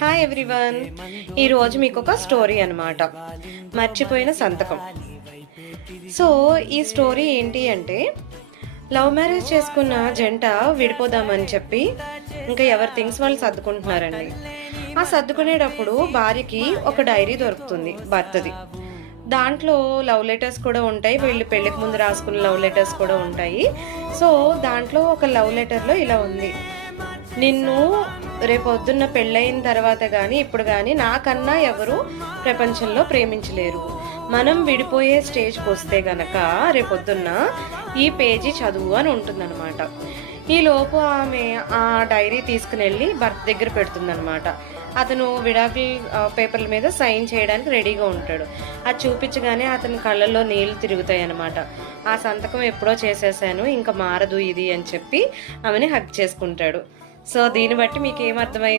Hi everyone. ఈరోజు మీకు ఒక స్టోరీ అనమాట, మర్చిపోయిన సంతకం. సో ఈ స్టోరీ ఏంటి అంటే, లవ్ మ్యారేజ్ చేసుకున్న జంట విడిపోదామని చెప్పి ఇంకా ఎవరి థింగ్స్ వాళ్ళు సర్దుకుంటున్నారండి. ఆ సర్దుకునేటప్పుడు భార్యకి ఒక డైరీ దొరుకుతుంది భర్తది. దాంట్లో లవ్ లెటర్స్ కూడా ఉంటాయి, వీళ్ళు పెళ్ళికి ముందు రాసుకున్న లవ్ లెటర్స్ కూడా ఉంటాయి. సో దాంట్లో ఒక లవ్ లెటర్లో ఇలా ఉంది: నిన్ను రేపొద్దున్న పెళ్ళయిన తర్వాత కానీ ఇప్పుడు కానీ నాకన్నా ఎవరు ప్రపంచంలో ప్రేమించలేరు. మనం విడిపోయే స్టేజ్కి వస్తే గనక రేపొద్దున్న ఈ పేజీ చదువు అని ఉంటుందన్నమాట. ఈలోపు ఆమె ఆ డైరీ తీసుకుని వెళ్ళి భర్త దగ్గర పెడుతుందన్నమాట. అతను విడాకుల పేపర్ల మీద సైన్ చేయడానికి రెడీగా ఉంటాడు. అది చూపించగానే అతని కళ్ళల్లో నీళ్లు తిరుగుతాయి అన్నమాట. ఆ సంతకం ఎప్పుడో చేసేసాను, ఇంకా మారదు ఇది అని చెప్పి ఆమెని హగ్ చేసుకుంటాడు. సో దీన్ని బట్టి మీకు ఏమర్థమైంది?